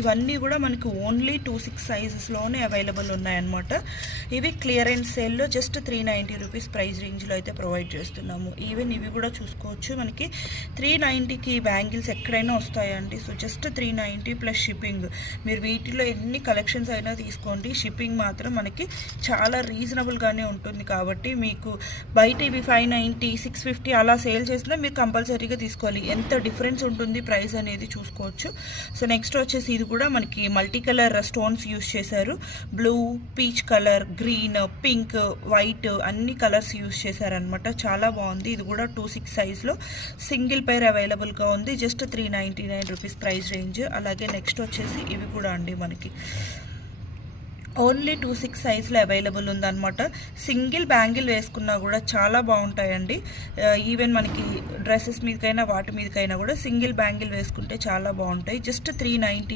ఇవన్నీ కూడా మనకి ఓన్లీ 2-6 సైజెస్లోనే అవైలబుల్ ఉన్నాయన్నమాట. ఇవి క్లియరెన్స్ సేల్లో జస్ట్ 390 రూపీస్ ప్రైస్ రేంజ్లో అయితే ప్రొవైడ్ చేస్తున్నాము. ఈవెన్ ఇవి కూడా చూసుకోవచ్చు, మనకి 390కి బ్యాంగిల్స్ ఎక్కడైనా వస్తాయండి. So just 390 plus shipping. మీరు వీటిలో ఎన్ని కలెక్షన్స్ అయినా తీసుకోండి, షిప్పింగ్ మాత్రం మనకి చాలా రీజనబుల్గానే ఉంటుంది. కాబట్టి మీకు బయట ఇవి 590, 650 అలా సేల్ చేసినా మీరు కంపల్సరీగా తీసుకోవాలి. ఎంత డిఫరెన్స్ ఉంటుంది ప్రైస్ అనేది చూసుకోవచ్చు. సో నెక్స్ట్ వచ్చేసి ఇది కూడా మనకి మల్టీ కలర్ స్టోన్స్ యూస్ చేశారు. Blue, peach colour, green, pink, white అన్ని కలర్స్ యూస్ చేశారనమాట. చాలా బాగుంది. ఇది కూడా 2-6 సైజ్లో సింగిల్ పేర్ అవైలబుల్గా ఉంది. Just 399 rupees price range. అలాగే నెక్స్ట్ వచ్చేసి ఇవి కూడా అండి మనకి ఓన్లీ 2-6 సైజ్లో అవైలబుల్ ఉందన్నమాట. సింగిల్ బ్యాంగిల్ వేసుకున్నా కూడా చాలా బాగుంటాయండి. ఈవెన్ మనకి డ్రెస్సెస్ మీదకైనా వాటి మీదకైనా కూడా సింగిల్ బ్యాంగిల్ వేసుకుంటే చాలా బాగుంటాయి. జస్ట్ 390